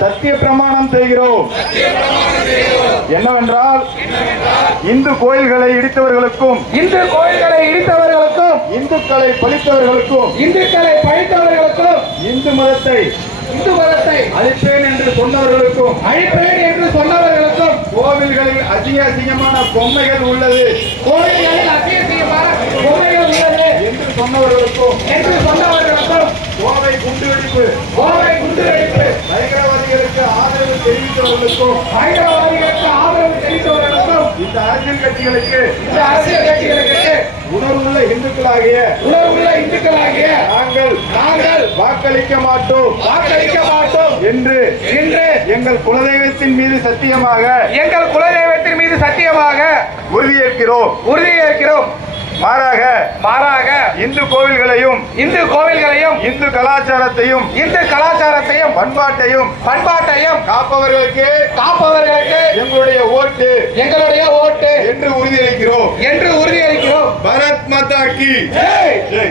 சத்திய பிரமாணம் செய்கிறோம். என்னவென்றால் இந்து கோயில்களை இடித்தவர்களுக்கும் இந்துக்களை பழித்தவர்களுக்கும் இந்து மதத்தை அழிப்பேன் என்று சொன்னவர்களுக்கும் கோவில்களில் அசிங்கமான பொம்மைகள் உள்ளது என்று சொன்னவர்களுக்கும் கோவை குண்டுவெடிப்பு பயங்கரவாதிகளுக்கு ஆதரவு தெரிவித்தவர்களுக்கும் இந்த அரசியல் கட்சிகளுக்கு உணர்வுள்ள இந்துக்களாகிய நாங்கள் வாக்களிக்க மாட்டோம் என்று எங்கள் குலதெய்வத்தின் மீது சத்தியமாக உறுதியேற்கிறோம். மாறாக இந்து கோவில்களையும் இந்து கலாச்சாரத்தையும் பண்பாட்டையும் காப்பவர்களுக்கு எங்களுடைய ஓட்டு என்று உறுதியளிக்கிறோம். பாரத் மாதா கி ஜெய்.